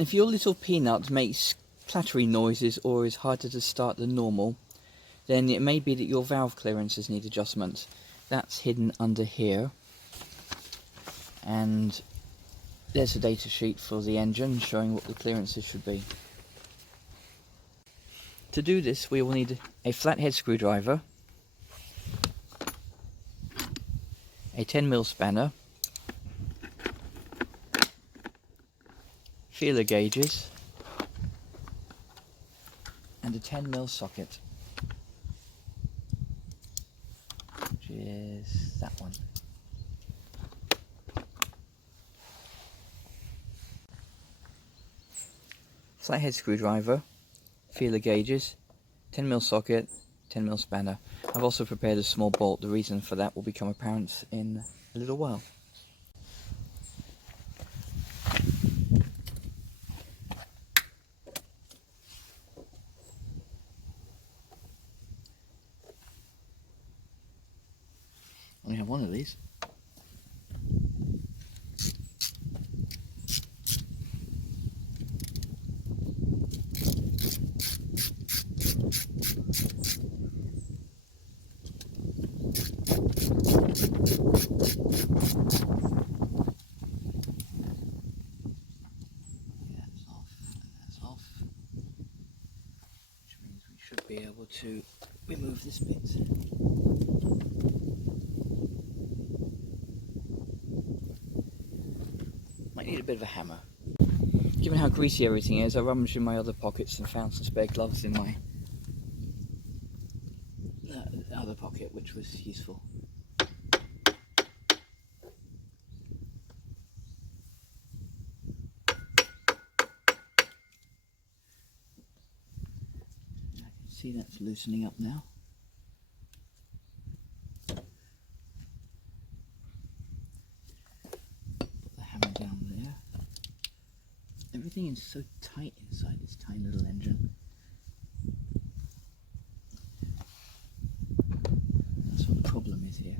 If your little peanut makes clattery noises or is harder to start than normal, then it may be that your valve clearances need adjustment. That's hidden under here. And there's a data sheet for the engine showing what the clearances should be. To do this, we will need a flathead screwdriver, a 10mm spanner, feeler gauges, and a 10mm socket, which is that one. Flathead screwdriver, feeler gauges, 10mm socket, 10mm spanner. I've also prepared a small bolt. The reason for that will become apparent in a little while. I have one of these. That's off, which means we should be able to remove this bit. Might need a bit of a hammer. Given how greasy everything is, I rummaged in my other pockets and found some spare gloves in my other pocket, which was useful. See, that's loosening up now. Put the hammer down there. Everything is so tight inside this tiny little engine. That's what the problem is here.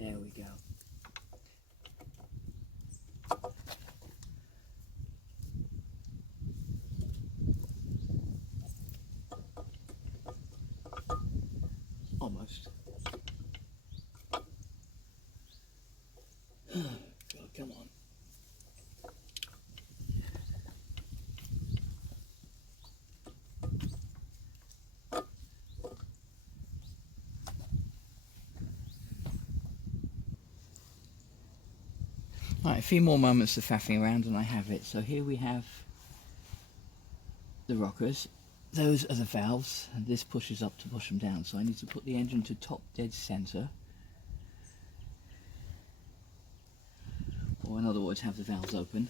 There we go. Almost. God, come on. Right, a few more moments of faffing around and I have it. So here we have the rockers. Those are the valves, and this pushes up to push them down. So I need to put the engine to top dead center, or in other words, have the valves open.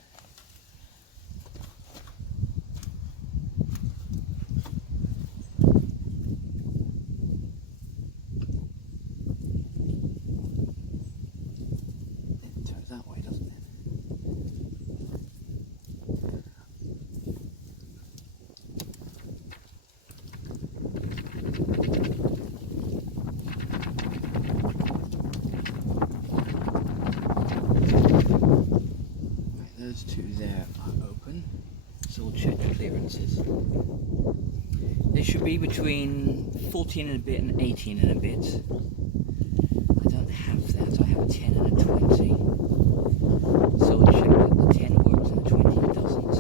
It turns that way, doesn't it? Those two there are open, so we'll check the clearances. They should be between 14 and a bit and 18 and a bit. I don't have that, I have a 10 and a 20. So we'll check that the 10 works and the 20 doesn't.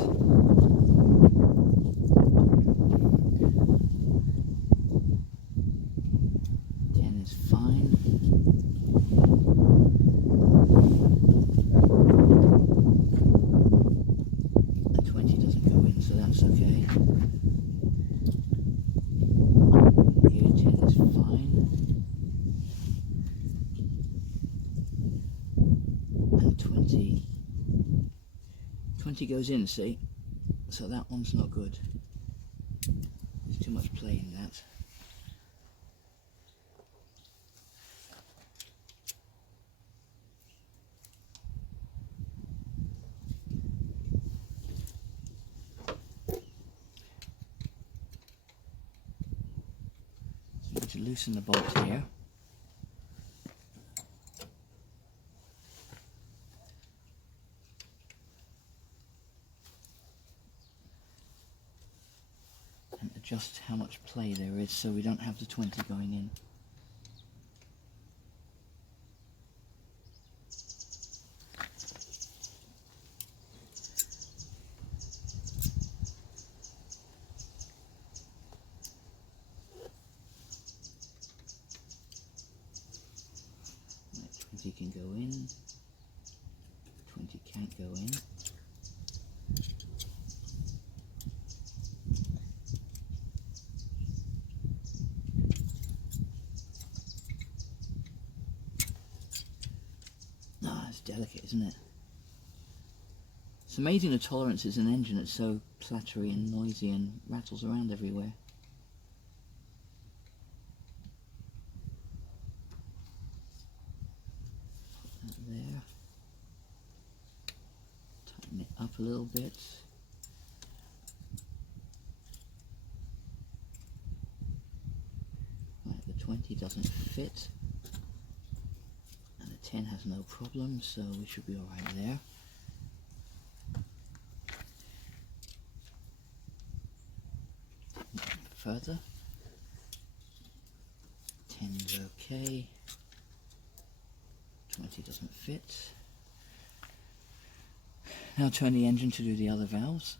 Fine. The 20 doesn't go in, so that's okay. Here 10 is fine. And 20 goes in, see? So that one's not good. There's too much play in that. To loosen the bolt here. just how much play there is so we don't have the 20 going in. Right, 20 can go in, 20 can't go in. It's delicate, isn't it? It's amazing the tolerances in an engine that's so clattery and noisy and rattles around everywhere. Put that there. Tighten it up a little bit. Right, the 20 doesn't fit. 10 has no problem, so we should be alright there. Further. 10's okay. 20 doesn't fit. Now turn the engine to do the other valves.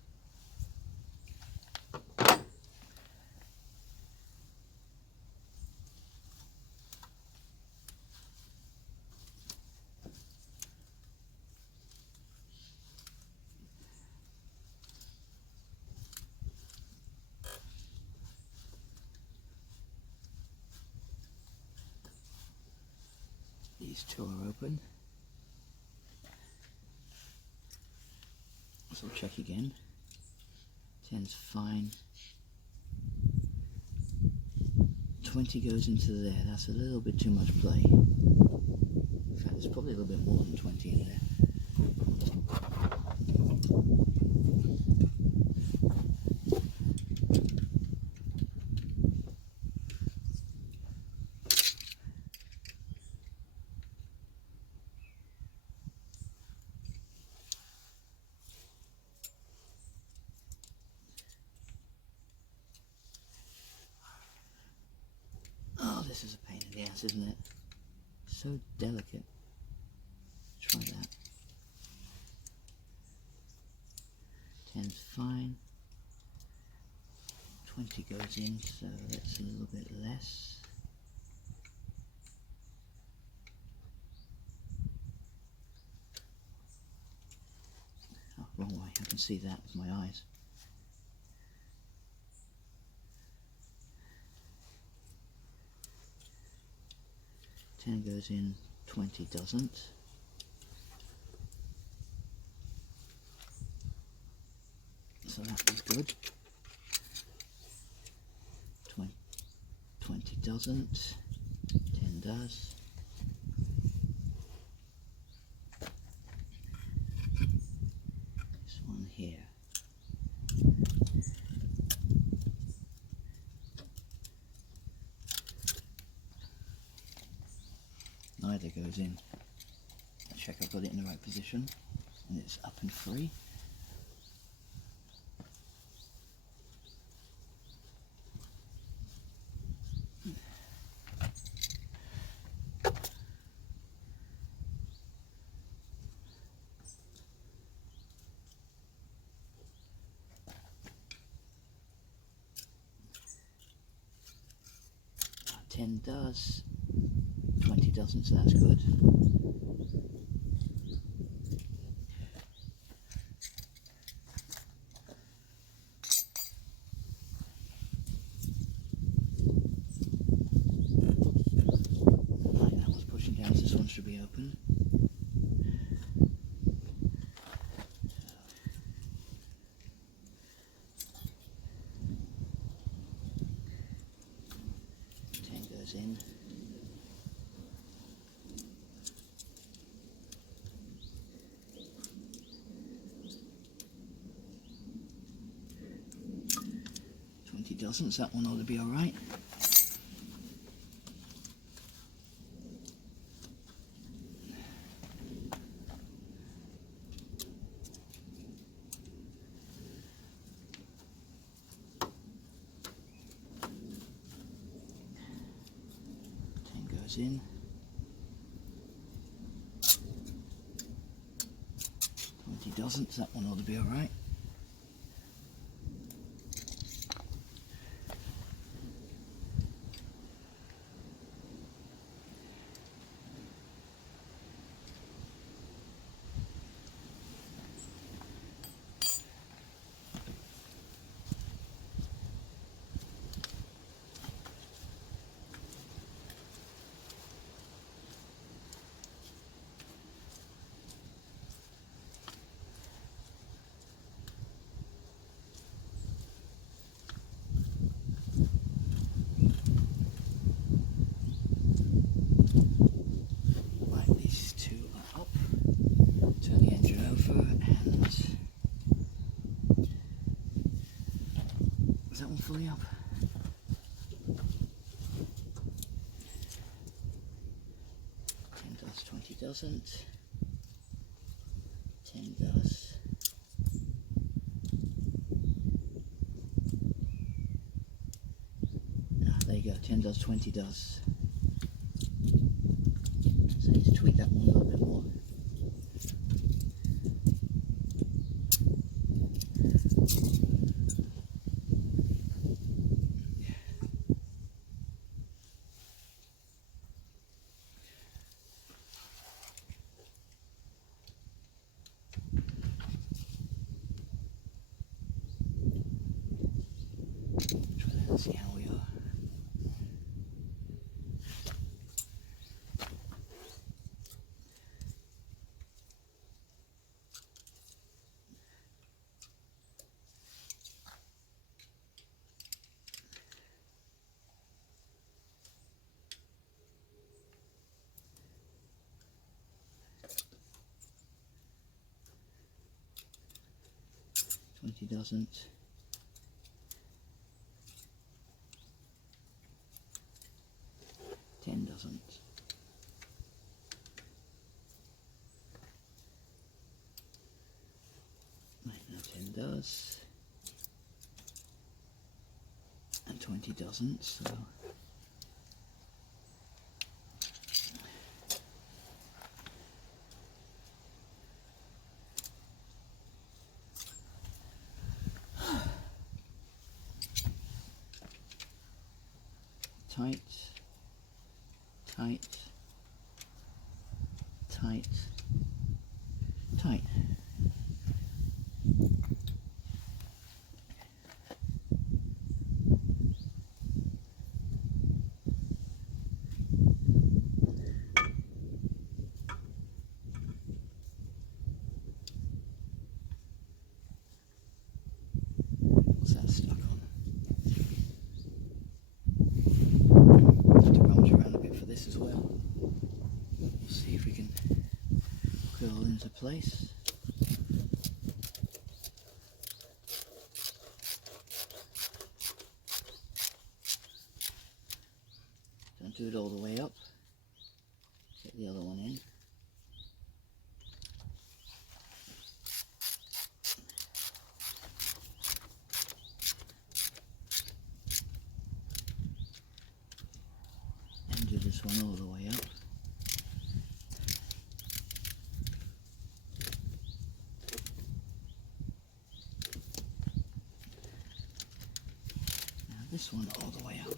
These two are open. So I'll check again. 10's fine. 20 goes into there. That's a little bit too much play. In fact, there's probably a little bit more than 20 in there. This is a pain in the ass, isn't it? So delicate. Try that. 10's fine. 20 goes in, so that's a little bit less. Oh, wrong way. I can see that with my eyes. 10 goes in, 20 doesn't. So that was good. 20 doesn't, 10 does. This one here. Neither goes in. Check I've got it in the right position, and it's up and free. About 10 does, 20 doesn't, so that's good. Right, that one's pushing down, so this one should be open. In. Doesn't, so that one ought to be alright. goes in. 20 doesn't, that one ought to be alright. Is that one fully up? Ten does, 20 doesn't. 10 does. Ah, there you go, 10 does, 20 does. So I need to tweak that one a little bit more. Let's see how we are. Twenty doesn't. 10 doesn't. Right, now 10 does. And 20 doesn't, so. Tight. Tight, tight, tight. What's that stuck on? Have to rummage around a bit for this as well. See if we can put it all into place. Don't do it all the way up. Get the other one in. And do this one all the way up. This one all the way up.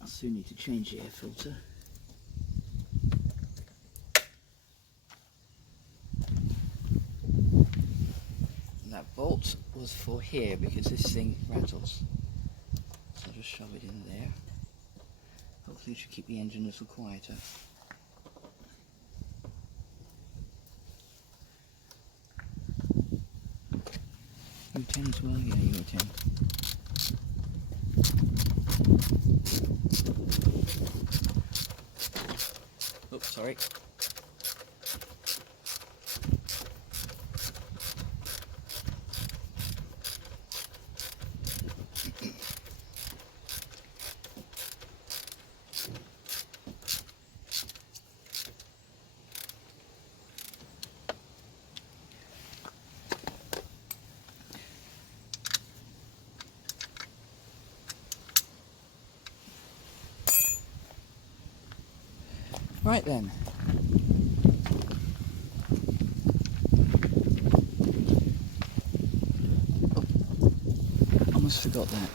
I'll soon need to change the air filter. That bolt was for here because this thing rattles. So I'll just shove it in there. Hopefully it should keep the engine a little quieter. You 10 as well? Yeah, you're 10. Oops, sorry. Right then. Oh, almost forgot that.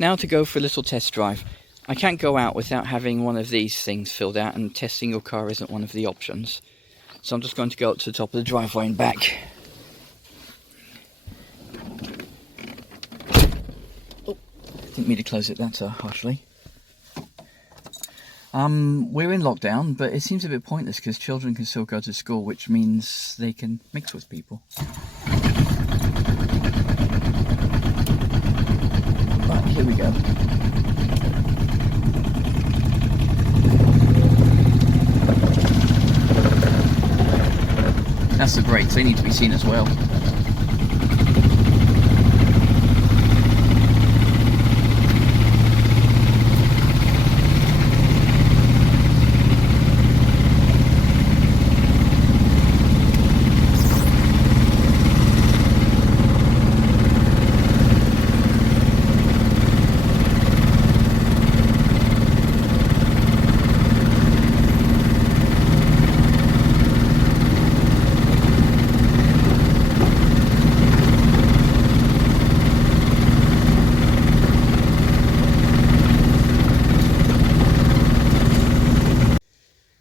Now to go for a little test drive. I can't go out without having one of these things filled out, and testing your car isn't one of the options. So I'm just going to go up to the top of the driveway and back. Oh, didn't mean to close it that harshly. We're in lockdown, but it seems a bit pointless because children can still go to school, which means they can mix with people. Right, here we go. That's the brakes, they need to be seen as well.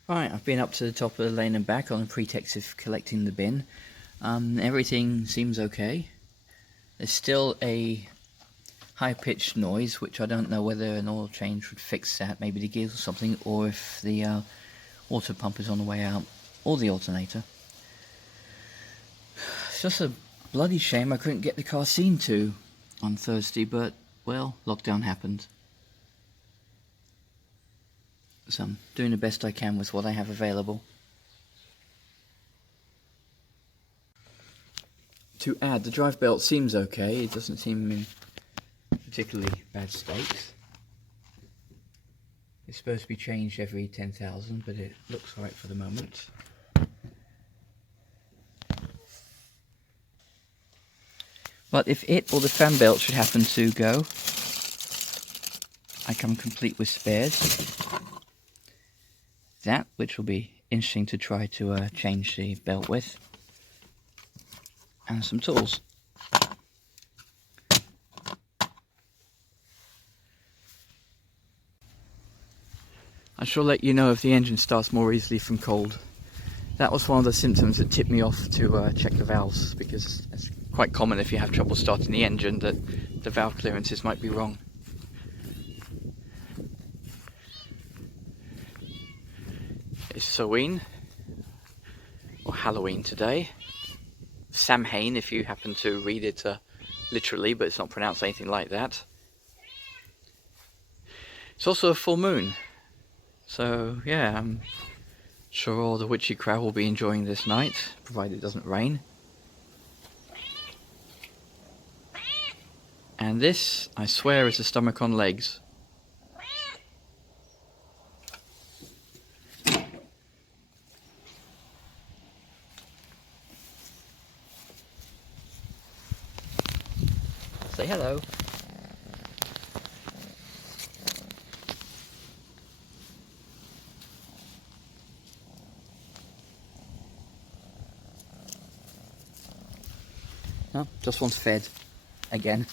Right, I've been up to the top of the lane and back on the pretext of collecting the bin. Everything seems okay. There's still a high-pitched noise, which I don't know whether an oil change would fix that, maybe the gears or something, or if the water pump is on the way out, or the alternator. It's just a bloody shame I couldn't get the car seen to on Thursday, but, well, lockdown happened. So I'm doing the best I can with what I have available. To add, the drive belt seems okay. It doesn't seem in particularly bad state. It's supposed to be changed every 10,000, but it looks alright for the moment. But if it or the fan belt should happen to go, I come complete with spares. That, which will be interesting to try to change the belt with, and some tools. I shall let you know if the engine starts more easily from cold. That was one of the symptoms that tipped me off to check the valves, because it's quite common if you have trouble starting the engine that the valve clearances might be wrong. It's Samhain, or Halloween today. Samhain if you happen to read it literally, but it's not pronounced anything like that. It's also a full moon, so yeah, I'm sure all the witchy crowd will be enjoying this night, provided it doesn't rain. And this, I swear, is a stomach on legs. Say hello. Oh, just wants fed again.